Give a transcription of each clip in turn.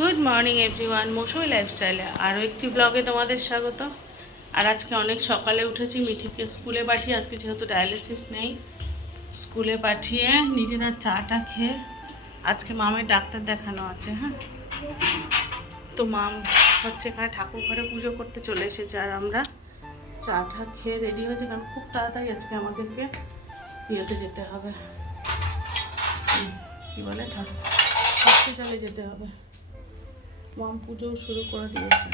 Good morning everyone, মৌসুমি লাইফস্টাইলে আরও একটি ব্লগে তোমাদের স্বাগত। আর আজকে অনেক সকালে উঠেছি, মিঠিকে স্কুলে পাঠিয়ে, আজকে যেহেতু ডায়ালিসিস নেই, স্কুলে পাঠিয়ে নিজেরা চাটা খেয়ে, আজকে মামের ডাক্তার দেখানো আছে। হ্যাঁ, তো মাম হচ্ছে এখানে ঠাকুর ঘরে পুজো করতে চলে এসেছে, আর আমরা চাটা খেয়ে রেডি হয়েছে, কারণ খুব তাড়াতাড়ি আজকে আমাদেরকে ইয়েতে যেতে হবে, কী বলে হসপিটালে যেতে হবে। মাম পুজো শুরু করে দিয়েছে।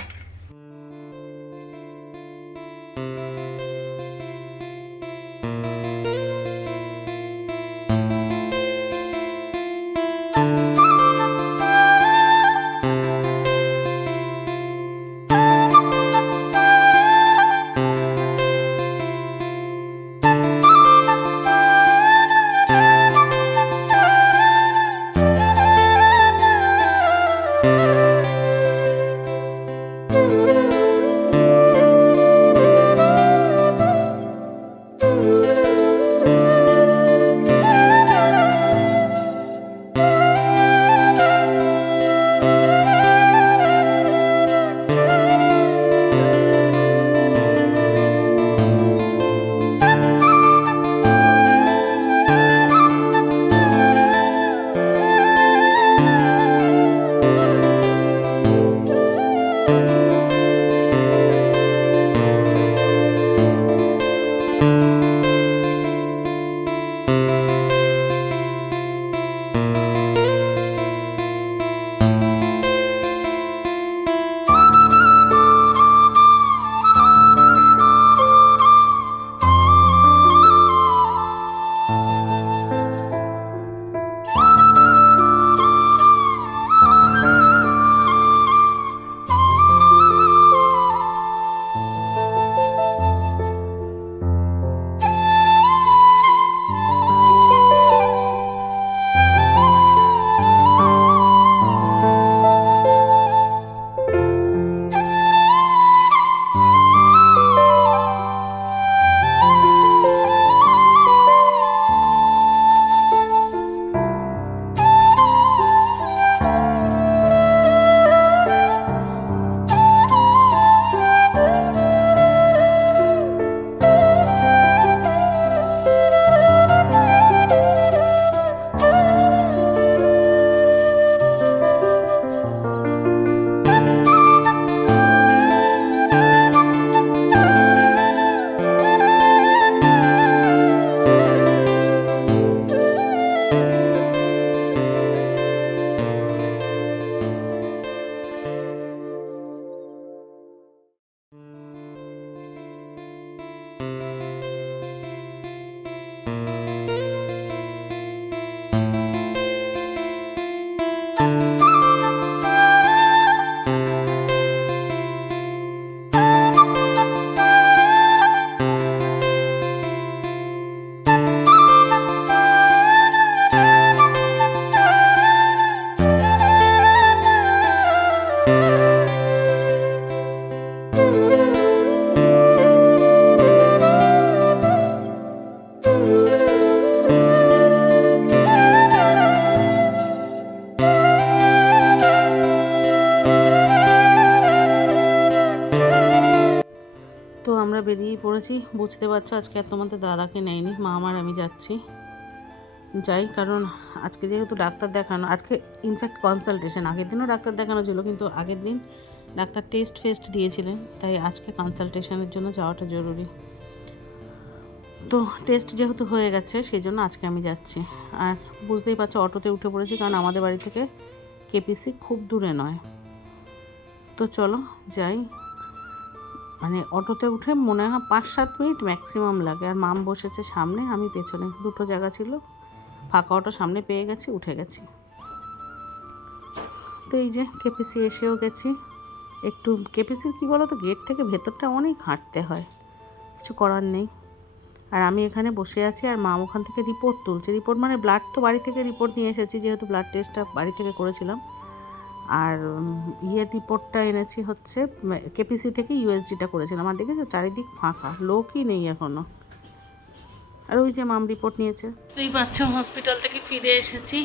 তো আমরা বেরিয়ে পড়েছি, বুঝতে পারছো আজকে আর তোমাদের দাদাকে নেয়নি, মা আর আমি যাচ্ছি। যাই, কারণ আজকে যেহেতু ডাক্তার দেখানো, আজকে ইনফ্যাক্ট কনসালটেশন, আগের দিনও ডাক্তার দেখানো ছিল, কিন্তু আগের দিন ডাক্তার টেস্ট দিয়েছিলেন, তাই আজকে কনসালটেশনের জন্য যাওয়াটা জরুরি। তো টেস্ট যেহেতু হয়ে গেছে, সেই জন্য আজকে আমি যাচ্ছি। আর বুঝতেই পারছো অটোতে উঠে পড়েছি, কারণ আমাদের বাড়ি থেকে কেপিসি খুব দূরে নয়। তো চলো যাই। মানে অটোতে উঠে মনে হয় 5-7 মিনিট ম্যাক্সিমাম লাগে। আর মাম বসেছে সামনে, আমি পেছনে, দুটো জায়গা ছিল, ফাঁকা অটো সামনে পেয়ে গেছি, উঠে গেছি। তো এই যে কেপিসি এসেও গেছি। একটু কেপিসির কী বলো তো, গেট থেকে ভেতরটা অনেক হাঁটতে হয়, কিছু করার নেই। আর আমি এখানে বসে আছি, আর মা ওখান থেকে রিপোর্ট তুলছে। রিপোর্ট মানে ব্লাড তো বাড়ি থেকে রিপোর্ট নিয়ে এসেছি, যেহেতু ব্লাড টেস্টটা বাড়ি থেকে করেছিলাম। আর রিপোর্টটা এনেছি হচ্ছে কেপিসি থেকে, ইউএসজিটা করেছিলাম। আমার দেখে চারিদিক ফাঁকা, লোকই নেই এখনও। আর ওই যে মাম রিপোর্ট নিয়েছে। এই বাচ্চা হসপিটাল থেকে ফিরে এসেছি,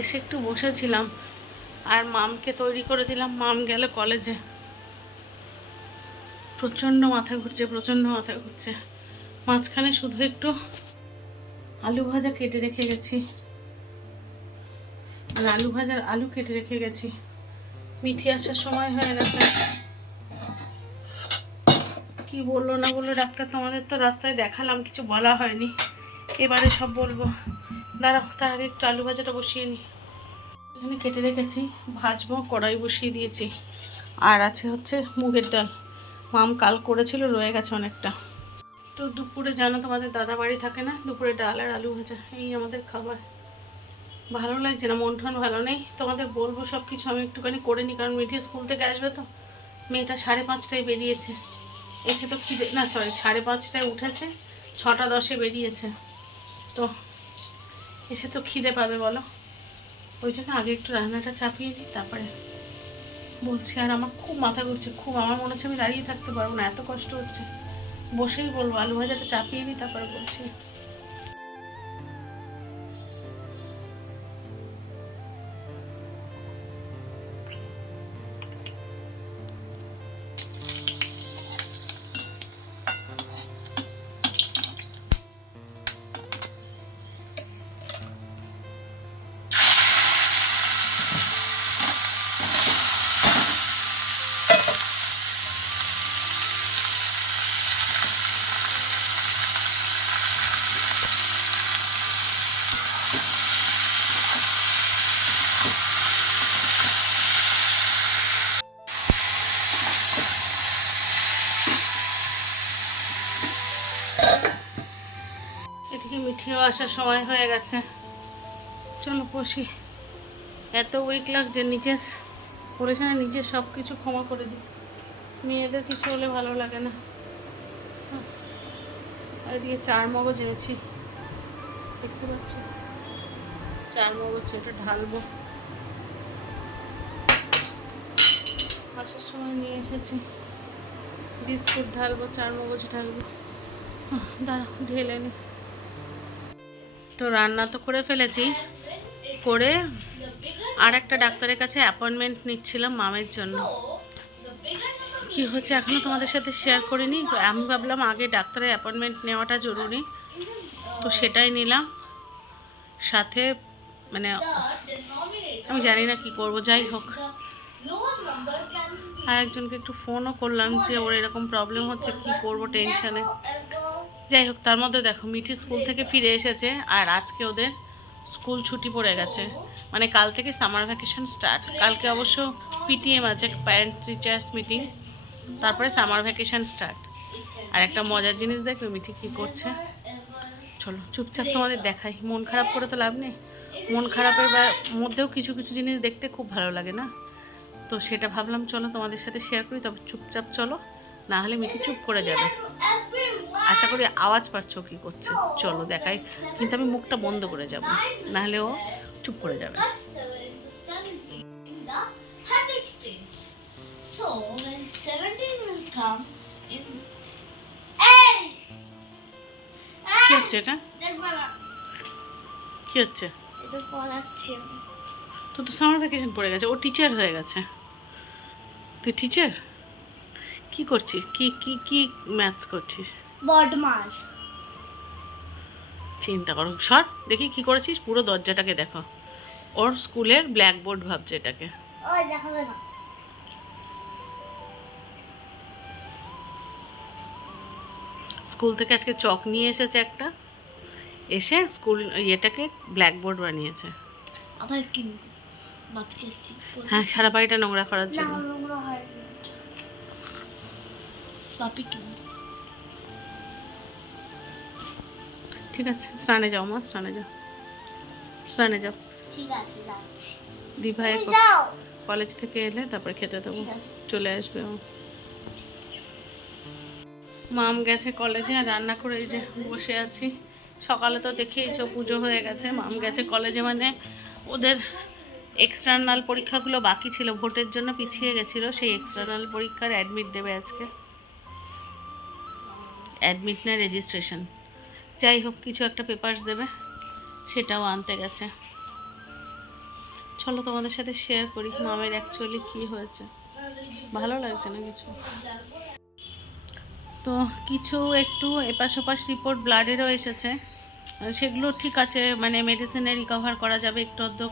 এসে একটু বসেছিলাম, আর মামকে তৈরি করে দিলাম, মাম গেল কলেজে। প্রচণ্ড মাথা ঘুরছে। মাঝখানে শুধু একটু আলু ভাজা কেটে রেখে গেছি, মানে আলু কেটে রেখে গেছি। মিঠি আসার সময় হয়ে গেছে। কি বললো না বললো ডাক্তার, তোমাদের তো রাস্তায় দেখালাম, কিছু বলা হয়নি, এবারে সব বলবো। দাঁড়াও, তার আগে একটু আলু ভাজাটা বসিয়ে নিই। এখানে কেটে রেখেছি, ভাজবো, কড়াই বসিয়ে দিয়েছি। আর আছে হচ্ছে মুগের ডাল, মাম কাল করেছিল, রয়ে গেছে অনেকটা। তো দুপুরে জানো তোমাদের দাদা বাড়ি থাকে না, দুপুরে ডাল আর আলু ভাজা, এই আমাদের খাবার। ভালো লাগছে না, মন টন ভালো নেই। তোমাদের বলবো সব কিছু, আমি একটুখানি করে নিই, কারণ মিঠি স্কুল থেকে আসবে তো। মেয়েটা 5:30টায় বেরিয়েছে, এসে তো খিদে, না সরি 5:30টায় উঠেছে, 6:10 বেরিয়েছে, তো এসে তো খিদে পাবে বলো। ওই জন্য আগে একটু রান্নাটা চাপিয়ে নিই, তারপরে বলছি। আর আমার খুব মাথা ঘুরছে, খুব, আমার মনে হচ্ছে আমি দাঁড়িয়ে থাকতে পারবো না, এত কষ্ট হচ্ছে। বসেই বলবো, আলু ভাজাটা চাপিয়ে নিই, তারপরে বলছি। এদিকে মিঠিও আসার সময় হয়ে গেছে, চলো বসি। এত উইক লাগছে, নিজের বলেছে না, নিজের সব কিছু ক্ষমা করে দিই, মেয়েদের কিছু হলে ভালো লাগে না। আর এদিকে 4 মগজ এনেছি, দেখতে পাচ্ছ, 4 মগজ, এটা ঢালবো। আসার সময় নিয়ে এসেছি, বিস্কুট ঢালবো, 4 মগজ ঢালবো। দাঁড়া, ঢেলে নি। তো রান্না তো করে ফেলেছি, করে আর একটা ডাক্তারের কাছে অ্যাপয়েন্টমেন্ট নিচ্ছিলাম মামের জন্য। কি হচ্ছে এখনও তোমাদের সাথে শেয়ার করিনি, আমি ভাবলাম আগে ডাক্তারের অ্যাপয়েন্টমেন্ট নেওয়াটা জরুরি, তো সেটাই নিলাম সাথে। মানে আমি জানি না কি করব, যাই হোক। আর একজনকে একটু ফোনও করলাম যে ওর এরকম প্রবলেম হচ্ছে, কি করব টেনশানে। যাই হোক, তার মধ্যে দেখো মিঠি স্কুল থেকে ফিরে এসেছে, আর আজকে ওদের স্কুল ছুটি পড়ে গেছে, মানে কাল থেকে সামার ভ্যাকেশন স্টার্ট। কালকে অবশ্য পিটিএম আছে, প্যারেন্ট টিচার্স মিটিং, তারপরে সামার ভ্যাকেশন স্টার্ট। আর একটা মজার জিনিস দেখবে মিঠি কী করছে, চলো চুপচাপ তোমাদের দেখাই। মন খারাপ করে তো লাভ নেই, মন খারাপের মধ্যেও কিছু কিছু জিনিস দেখতে খুব ভালো লাগে না, তো সেটা ভাবলাম চলো তোমাদের সাথে শেয়ার করি। তবে চুপচাপ চলো, না হলে মিঠি চুপ করে যাবে। আশা করি আওয়াজ পাচ্ছ কী করছে, চলো দেখাই, কিন্তু আমি মুখটা বন্ধ করে যাব, নাহলে ও চুপ করে যাবে। কি হচ্ছে এটা, কি হচ্ছে? তো তো সামার ভ্যাকেশন পড়ে গেছে, ও টিচার হয়ে গেছে। তুই টিচার কি করছিস, কি কি কি ম্যাথস করছিস? বদমাস। চিন্তা করো, সর দেখি কি করেছিস, পুরো দরজাটাকে দেখো। ওর স্কুলের ব্ল্যাকবোর্ড ভাবছে এটাকে। ওই দেখাবে না। স্কুল থেকে আজকে চক নিয়ে এসেছে একটা, এসে স্কুল ইয়েটাকে ব্ল্যাকবোর্ড বানিয়েছে। আবার কি হ্যাঁ, সারা বাড়িটা নোংরা করার না, জন্য। নোংরা হয় না। পাপি কি ঠিক আছে, স্নানে যাও মা, স্নানে যাও, স্নানে যাও। ঠিক আছে, যাচ্ছি। দিভাই যাও। কলেজ থেকে এলে তারপরে খেতে দেবো, ঠিক আছে। চলে আসবে ও। মাম গেছে কলেজে, আর রান্না করে এই যে বসে আছি। সকালে তো দেখেইছো পুজো হয়ে গেছে, মাম গেছে কলেজে, মানে ওদের এক্সটার্নাল পরীক্ষাগুলো বাকি ছিল, ভোটের জন্য পিছিয়ে গেছিলো, সেই এক্সটার্নাল পরীক্ষার অ্যাডমিট দেবে আজকে, অ্যাডমিট না রেজিস্ট্রেশন, যাই হোক কিছু একটা পেপারস দেবে, সেটাও আনতে গেছে। চলো তোমাদের সাথে শেয়ার করি মামের অ্যাকচুয়ালি কী হয়েছে। ভালো লাগছে না কিছু। তো কিছু একটু এপাশ ওপাশ রিপোর্ট ব্লাডেরও এসেছে, সেগুলো ঠিক আছে, মানে মেডিসিনে রিকভার করা যাবে। একটু আধটু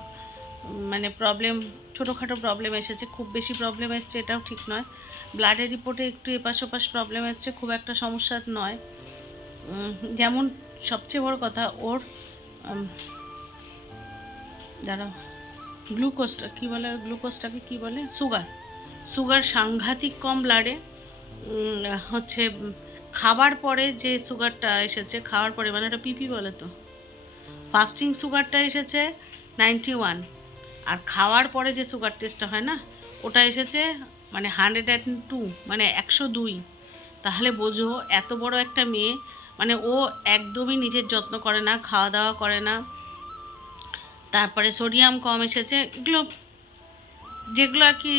মানে প্রবলেম, ছোটোখাটো প্রবলেম এসেছে, খুব বেশি প্রবলেম এসছে এটাও ঠিক নয়। ব্লাডের রিপোর্টে একটু এপাশ ওপাশ প্রবলেম এসছে, খুব একটা সমস্যা নয়। যেমন সবচেয়ে বড় কথা ওর যারা গ্লুকোজটা কী বলে, গ্লুকোজটাকে কী বলে, সুগার সাংঘাতিক কম ব্লাডে। হচ্ছে খাবার পরে যে সুগারটা এসেছে, খাওয়ার পরে মানে ওটা পিপি বলে, তো ফাস্টিং সুগারটা এসেছে 91, আর খাওয়ার পরে যে সুগার টেস্টটা হয় না ওটা এসেছে মানে 102, মানে 102। তাহলে বোঝো এত বড় একটা মেয়ে, মানে ও একদমই নিজের যত্ন করে না, খাওয়া দাওয়া করে না। তারপরে সোডিয়াম কম এসেছে, এগুলো যেগুলো আর কি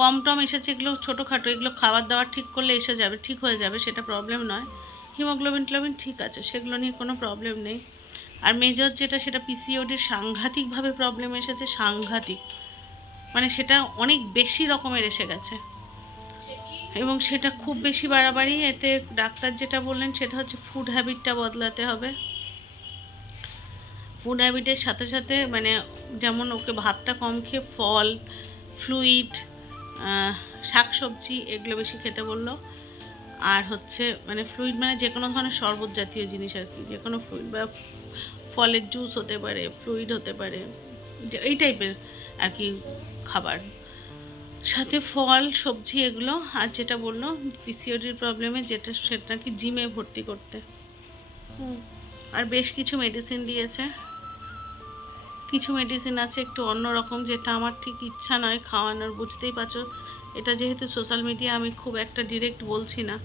কম টম এসেছে, এগুলো ছোটোখাটো, এগুলো খাবার দাবার ঠিক করলে এসে যাবে, ঠিক হয়ে যাবে, সেটা প্রবলেম নয়। হিমোগ্লোবিন ঠিক আছে, সেগুলো নিয়ে কোনো প্রবলেম নেই। আর মেজর যেটা, সেটা পিসিওডির সাংঘাতিকভাবে প্রবলেম এসেছে, সাংঘাতিক, মানে সেটা অনেক বেশি রকমের এসে গেছে, এবং সেটা খুব বেশি বাড়াবাড়ি। এতে ডাক্তার যেটা বললেন সেটা হচ্ছে ফুড হ্যাবিটটা বদলাতে হবে। ফুড হ্যাবিটের সাথে সাথে মানে যেমন ওকে ভাতটা কম খেয়ে ফল, ফ্লুইড, শাকসবজি এগুলো বেশি খেতে বললো। আর হচ্ছে মানে ফ্লুইড মানে যে কোনো ধরনের শরবত জাতীয় জিনিস আর কি, যে কোনো ফ্লুইড বা ফলের জুস হতে পারে, ফ্লুইড হতে পারে, যে এই টাইপের আর কি খাবার, সাথে ফল সবজি এগুলো। আর যেটা বললো পিসিওডির প্রবলেমে যেটা, সেটা নাকি জিমে ভর্তি করতে। আর বেশ কিছু মেডিসিন দিয়েছে। কিছু মেডিসিন আছে একটু অন্যরকম, যেটা আমার ঠিক ইচ্ছা নয় খাওয়ানোর, বুঝতেই পারছো। এটা যেহেতু সোশ্যাল মিডিয়া, আমি খুব একটা ডিরেক্ট বলছি না।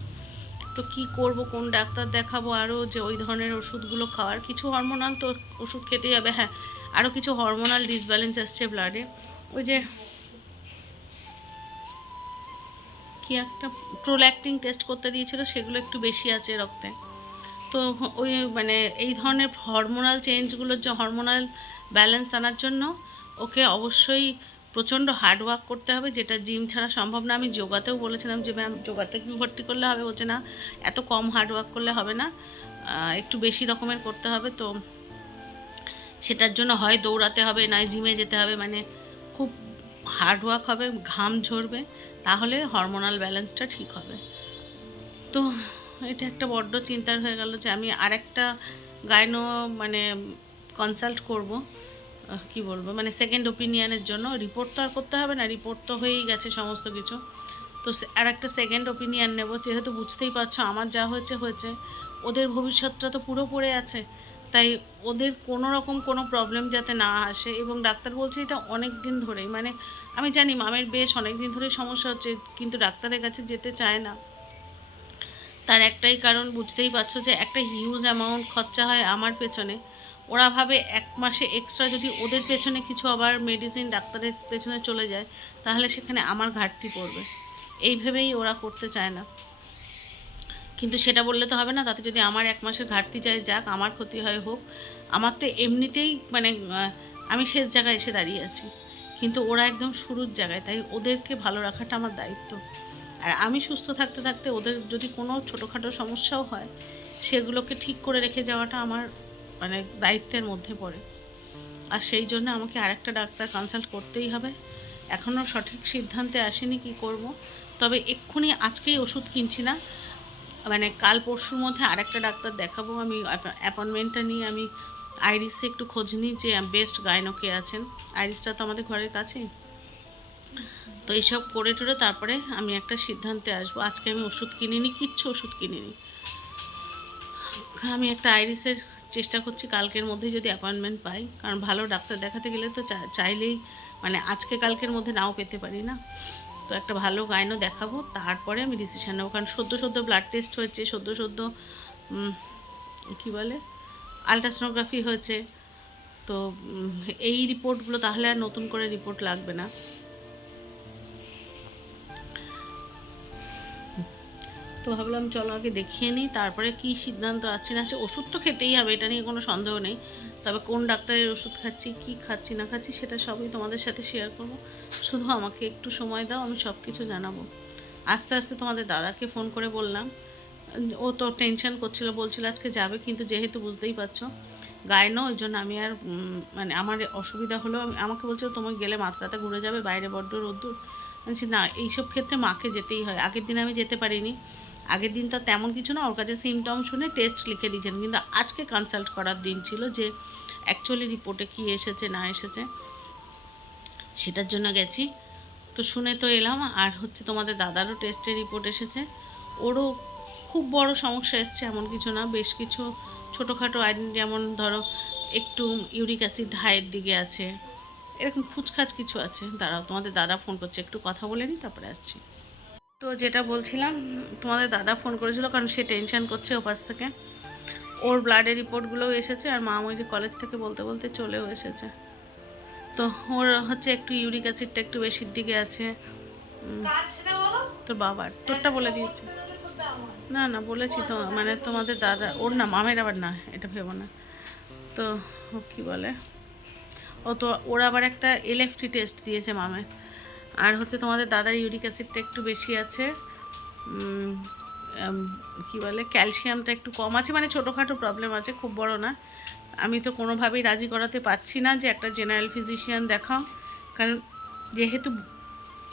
তো কি করব, কোন ডাক্তার দেখাবো, আরও যে ওই ধরনের ওষুধগুলো খাওয়ার, কিছু হরমোনাল তো ওষুধ খেতেই হবে। হ্যাঁ, আরও কিছু হরমোনাল ডিসব্যালেন্স আসছে ব্লাডে। ওই যে কি একটা প্রোল্যাক্টিন টেস্ট করতে দিয়েছিল, সেগুলো একটু বেশি আছে রক্তে। তো ওই মানে এই ধরনের হরমোনাল চেঞ্জগুলোর, যে হরমোনাল ব্যালেন্স আনার জন্য ওকে অবশ্যই প্রচণ্ড হার্ডওয়ার্ক করতে হবে, যেটা জিম ছাড়া সম্ভব না। আমি যোগাতেও বলেছিলাম যে ম্যাম যোগাতে কি ভর্তি করলে হবে, বলছে না এত কম হার্ডওয়ার্ক করলে হবে না, একটু বেশি রকমের করতে হবে। তো সেটার জন্য হয় দৌড়াতে হবে, নয় জিমে যেতে হবে, মানে খুব হার্ডওয়ার্ক হবে, ঘাম ঝরবে, তাহলে হরমোনাল ব্যালেন্সটা ঠিক হবে। তো এটা একটা বড্ড চিন্তার হয়ে গেল যে আমি আরেকটা গাইনো মানে কনসাল্ট করব, কি বলবো, মানে সেকেন্ড ওপিনিয়নের জন্য। রিপোর্ট তো আর করতে হবে না, রিপোর্ট তো হয়েই গেছে সমস্ত কিছু। তো আর একটা সেকেন্ড ওপিনিয়ন নেব, যেহেতু বুঝতেই পারছো আমার যা হয়েছে হয়েছে, ওদের ভবিষ্যৎটা তো পুরো পড়ে আছে। তাই ওদের কোনো রকম কোনো প্রবলেম যাতে না আসে। এবং ডাক্তার বলছে এটা অনেক দিন ধরেই, মানে আমি জানি মামের বেশ অনেক দিন ধরেই সমস্যা হচ্ছে, কিন্তু ডাক্তারের কাছে যেতে চায় না। তার একটাই কারণ, বুঝতেই পারছো যে একটা হিউজ অ্যামাউন্ট খরচা হয় আমার পেছনে। ওরা ভাবে এক মাসে এক্সট্রা যদি ওদের পেছনে কিছু আবার মেডিসিন ডাক্তারের পেছনে চলে যায়, তাহলে সেখানে আমার ঘাটতি পড়বে, এই ভেবেই ওরা করতে চায় না। কিন্তু সেটা বললে তো হবে না, তাতে যদি আমার এক মাসের ঘাটতি যায়, যাক, আমার ক্ষতি হয় হোক। আমার তো এমনিতেই মানে আমি শেষ জায়গায় এসে দাঁড়িয়ে আছি, কিন্তু ওরা একদম শুরুর জায়গায়, তাই ওদেরকে ভালো রাখাটা আমার দায়িত্ব। আর আমি সুস্থ থাকতে থাকতে ওদের যদি কোনো ছোটোখাটো সমস্যাও হয়, সেগুলোকে ঠিক করে রেখে যাওয়াটা আমার মানে দায়িত্বের মধ্যে পড়ে। আর সেই জন্য আমাকে আরেকটা ডাক্তার কনসাল্ট করতেই হবে। এখনও সঠিক সিদ্ধান্তে আসেনি কি করব। তবে এক্ষুনি আজকেই ওষুধ কিনছি না, মানে কাল পরশুর মধ্যে আরেকটা ডাক্তার দেখাবো। আমি অ্যাপয়েন্টমেন্টটা নিয়ে আমি আইরিসে একটু খোঁজ নিই যে বেস্ট গাইনোকে আছেন। আইরিসটা তো আমাদের ঘরের কাছেই। তো এইসব করে টোরে তারপরে আমি একটা সিদ্ধান্তে আসবো। আজকে আমি ওষুধ কিনিনি, কিচ্ছু ওষুধ কিনিনি। আমি একটা আইরিসের চেষ্টা করছি কালকের মধ্যেই যদি অ্যাপয়েন্টমেন্ট পাই, কারণ ভালো ডাক্তার দেখাতে গেলে তো চাইলেই মানে আজকে কালকের মধ্যে নাও পেতে পারি না। তো একটা ভালো গাইনো দেখাবো, তারপরে আমি ডিসিশান নেবো। কারণ সদ্য ব্লাড টেস্ট হয়েছে, সদ্য কী বলে আলট্রাসোনোগ্রাফি হয়েছে। তো এই রিপোর্টগুলো তাহলে আর নতুন করে রিপোর্ট লাগবে না। তো ভাবলাম চলো আগে দেখিয়ে নিই, তারপরে কি সিদ্ধান্ত আসছে না আসছে। ওষুধ তো খেতেই হবে, এটা নিয়ে কোনো সন্দেহ নেই। তবে কোন ডাক্তারের ওষুধ খাচ্ছি, কি খাচ্ছি না খাচ্ছি, সেটা সবই তোমাদের সাথে শেয়ার করবো। শুধু আমাকে একটু সময় দাও, আমি সব কিছু জানাবো। আস্তে আস্তে তোমাদের দাদাকে ফোন করে বললাম, ও তো টেনশন করছিল, বলছিল আজকে যাবে, কিন্তু যেহেতু বুঝতেই পারছো গায়ে ওই জন্য আমি আর মানে আমার অসুবিধা হলো। আমাকে বলছিল তোমার গেলে মাথাটা ঘুরে যাবে, বাইরে বড্ড রোদ্দুর। বলছি না, এইসব ক্ষেত্রে মাকে যেতেই হয়। আগের দিন আমি যেতে পারিনি, আগের দিন তো তেমন কিছু না, ওর কাছে সিমটম শুনে টেস্ট লিখে দিয়েছেন, কিন্তু আজকে কনসাল্ট করার দিন ছিল যে অ্যাকচুয়ালি রিপোর্টে কী এসেছে না এসেছে, সেটার জন্য গেছি। তো শুনে তো এলাম। আর হচ্ছে তোমাদের দাদারও টেস্টের রিপোর্ট এসেছে, ওরও খুব বড় সমস্যা এসছে এমন কিছু না, বেশ কিছু ছোটোখাটো আইডেন, যেমন ধরো একটু ইউরিক অ্যাসিড হাইয়ের দিকে আছে, এরকম খুচখাচ কিছু আছে। দাঁড়াও, তোমাদের দাদা ফোন করছে, একটু কথা বলে নিই তারপরে আসছি। তো যেটা বলছিলাম, তোমাদের দাদা ফোন করেছিল কারণ সে টেনশন করছে ওপাশ থেকে। ওর ব্লাডের রিপোর্টগুলোও এসেছে, আর মা ওই যে কলেজ থেকে বলতে বলতে চলেও এসেছে। তো ওর হচ্ছে একটু ইউরিক অ্যাসিডটা একটু বেশির দিকে আছে। তোর বাবার, তোরটা বলে দিয়েছি। না না বলেছি তো, মানে তোমাদের দাদা, ওর না, মামের আবার না, এটা ভেবো না। তো ও কী বলে, ও তো ওর আবার একটা এলএফটি টেস্ট দিয়েছে মামের। আর হচ্ছে তোমাদের দাদার ইউরিক অ্যাসিডটা একটু বেশি আছে, কী বলে ক্যালসিয়ামটা একটু কম আছে, মানে ছোটোখাটো প্রবলেম আছে, খুব বড় না। আমি তো কোনোভাবেই রাজি করাতে পারছি না যে একটা জেনারেল ফিজিশিয়ান দেখাও, কারণ যেহেতু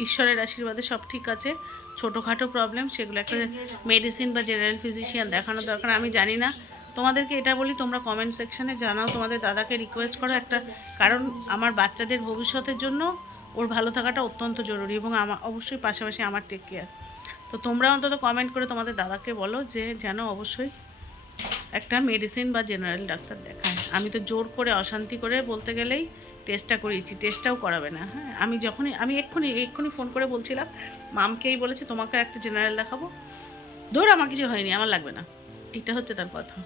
ঈশ্বরের আশীর্বাদে সব ঠিক আছে, ছোটোখাটো প্রবলেম সেগুলো একটা মেডিসিন বা জেনারেল ফিজিশিয়ান দেখানো দরকার। আমি জানি না, তোমাদেরকে এটা বলি, তোমরা কমেন্ট সেকশানে জানাও, তোমাদের দাদাকে রিকোয়েস্ট করো একটা, কারণ আমার বাচ্চাদের ভবিষ্যতের জন্য ওর ভালো থাকাটা অত্যন্ত জরুরি, এবং আমার অবশ্যই পাশাপাশি আমার টেক কেয়ার। তো তোমরা অন্তত কমেন্ট করে তোমাদের দাদাকে বলো যে যেন অবশ্যই একটা মেডিসিন বা জেনারেল ডাক্তার দেখায়। আমি তো জোর করে অশান্তি করে বলতে গেলেই টেস্টটা করিয়েছি, টেস্টটাও করাবে না। হ্যাঁ, আমি এক্ষুনি ফোন করে বলছিলাম, মামকেই বলেছি তোমাকে একটা জেনারেল দেখাবো, ধর আমার কিছু হয়নি, আমার লাগবে না, এটা হচ্ছে তার কথা।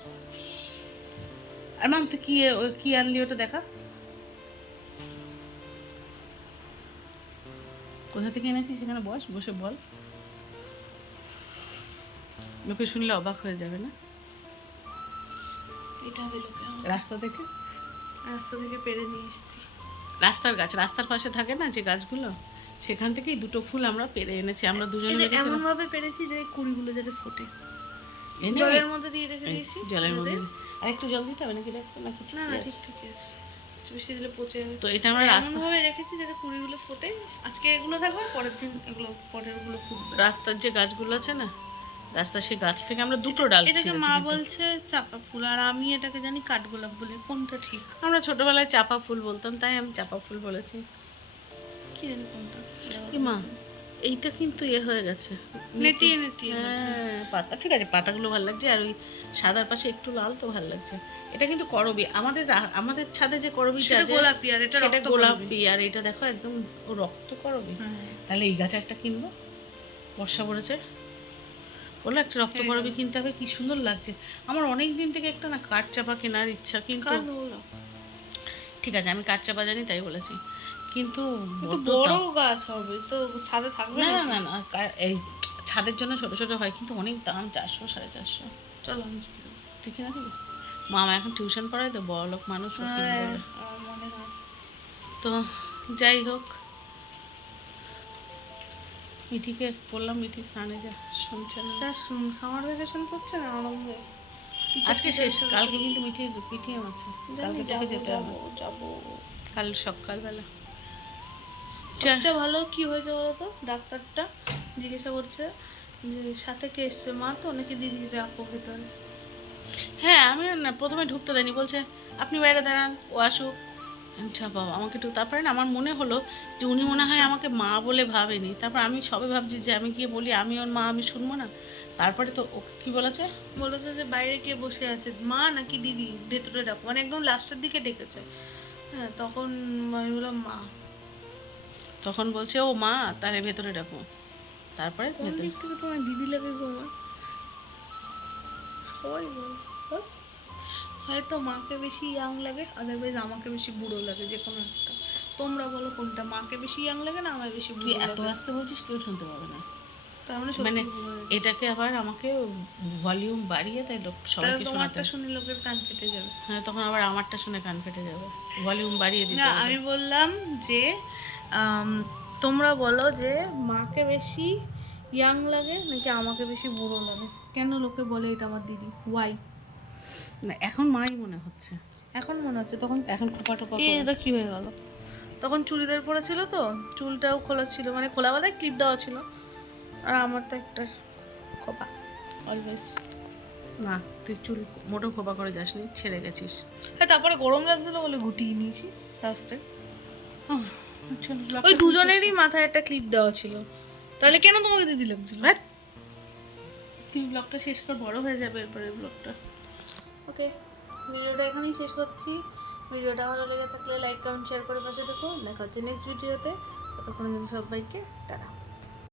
আর মাম তো কি আনলি ওটা দেখা, কোথা থেকে এনেছিস, সেখানে বসে বল, লোকে শুনলে অবাক হয়ে যাবে না? এটা হবে লোকে রাস্তা থেকে পেরে নিয়ে এসেছি। রাস্তার গাছ, রাস্তার পাশে থাকে না যে গাছগুলো, সেখান থেকেই দুটো ফুল আমরা পেরে এনেছি, আমরা দুজনে মিলে এমন ভাবে পেরেছি যে কুড়িগুলো যাতে ফোটে, এনে জলের মধ্যে দিয়ে রেখে দিয়েছি। জলের মধ্যে আর একটু জল দিতে হবে নাকি, নাকি না না ঠিক আছে, বেশি দিলে পচে যাবে। তো এটা আমরা এমন ভাবে রেখেছি যাতে কুড়িগুলো ফোটে, আজকে এগুলো থাকবে, পরের দিন এগুলো, পরেরগুলো ফুটবে। রাস্তার যে গাছগুলো আছে না, রাস্তার সেই গাছ থেকে আমরা দুটো ডাল এটাকে মা বলছে চাপা ফুল, আর আমি এটাকে জানি কাঠগোলাপ বলে, কোনটা ঠিক? আমরা ছোটবেলায় চাপা ফুল বলতাম, তাই আমি চাপা ফুল বলেছি। কি জানি কোনটা। কি মা, এইটা কিন্তু হয়ে গেছে, নেতিয়ে নেতিয়ে। হ্যাঁ পাতা, ঠিক আছে, পাতাগুলো ভালো লাগছে, আর ওই সাদার পাশে একটু লাল তো ভালো লাগছে। এটা কিন্তু করবি, আমাদের ছাদে যে করবিটা আছে গোলাপি, আর এটা সেটা গোলাপি, আর এটা দেখো একদম রক্ত করবি। তাহলে এই গাছ একটা কিনবো, বর্ষা পড়েছে, বললো একটা রক্ত করবি কিনতে হবে, কি সুন্দর লাগছে। আমার অনেক দিন থেকে একটা না কাঠ চাপা কেনার ইচ্ছা, কিন্তু ঠিক আছে আমি কাঠ চাপা জানি তাই বলেছি, কিন্তু বড় গাছ হবে তো ছাদে থাকবে না। না না এই ছাদের জন্য ছোট ছোট হয়, কিন্তু অনেক দাম, 400 450। চলো তুই কিনা দিবি? মামা এখন টিউশন পড়ায় তো, বড় লোক মানুষ, তো যাই হোক, মিঠিকে বললাম, মিঠি স্নানে যা, শুনছে না। সামার ভ্যাকেশন করছে না আনন্দে, আজকে শেষ, কালকে কিন্তু মিঠির পিটিএম আছে, কালকে থেকে যেতে হবে, যাবো কাল সকালবেলা। সবচেয়ে ভালো কি হয়েছে বলো তো, ডাক্তারটা জিজ্ঞাসা করছে যে সাথে কে এসছে, মা তো নাকি দিদি রাখো ভেতরে। হ্যাঁ, আমি না প্রথমে ঢুকতে দেয়নি, বলছে আপনি বাইরে দাঁড়ান, ও আসুক। আচ্ছা বাবা, আমাকে একটু, তারপরে না আমার মনে হলো যে উনি মনে হয় আমাকে মা বলে ভাবেনি, তারপর আমি সবে ভাবছি যে আমি গিয়ে বলি আমি ওর মা, আমি শুনবো না। তারপরে তো ও কি বলেছে যে বাইরে কে বসে আছে, মা নাকি দিদি ভেতরে ডাকো, মানে একদম লাস্টের দিকে ডেকেছে। হ্যাঁ, তখন আমি বললাম মা, তখন বলছে ও মা, তাহলে ভেতরে ডাকো। তারপরে কোন দিক থেকে তোমার দিদি লাগে গো মা, সবাই বল, হয়তো মাকে বেশি ইয়াং লাগে, আদারওয়াইজ আমাকে বেশি বুড়ো লাগে, যে কোনো একটা। তোমরা বলো কোনটা, মাকে বেশি ইয়াং লাগে না আমায় বেশি বুড়ো লাগে? এত আসতে বলছিস, কেউ শুনতে পাবে না। তার মানে সত্যি মানে বুড়ো হয়ে গেছে। এটাকে আবার আমাকে ভলিউম বাড়িয়ে তাই লোক সবাইকে তাহলে শোনাতে তোমারটা শুনে লোকের কান ফেটে যাবে। হ্যাঁ তখন আবার আমারটা শুনে কান ফেটে যাবে, ভলিউম বাড়িয়ে দিতে না হবে। আমি বললাম যে আম, তোমরা বলো যে মাকে বেশি ইয়াং লাগে নাকি আমাকে বেশি বুড়ো লাগে, কেন লোকে বলে এটা আমার দিদি, ওয়াই? না এখন মাই মনে হচ্ছে, এখন মনে হচ্ছে, তখন এখন খোপা টোপা কি এটা কি হয়ে গেল? তখন চুড়িদার পরেছিল তো, চুলটাও খোলা ছিল, মানে খোলা বলে ক্লিপ দেওয়া ছিল, আর আমার তো একটা খোপা অলওয়েজ। না তুই চুল মোটো খোপা করে যাসনি, ছেড়ে গেছিস। হ্যাঁ তারপরে গরম লাগছিল বলে গুটিয়ে নিয়েছি লাস্টে। চল, ব্লগটা ওই শেষ দুজনেরই মাথায় একটা ক্লিপ দেওয়া ছিল, তাহলে কেন তোমাকে দিদি লাগছিল? কর। তুই ব্লগটা শেষ কর, বড় হয়ে যাবে এরপরে ব্লগটা। ওকে, ভিডিওটা এখানেই শেষ করছি। ভিডিওটা ভালো লেগে থাকলে লাইক কমেন্ট শেয়ার করে পাশে দেখো, দেখা হচ্ছে নেক্সট ভিডিওতে। ততক্ষণের জন্য সবাইকে টাটা।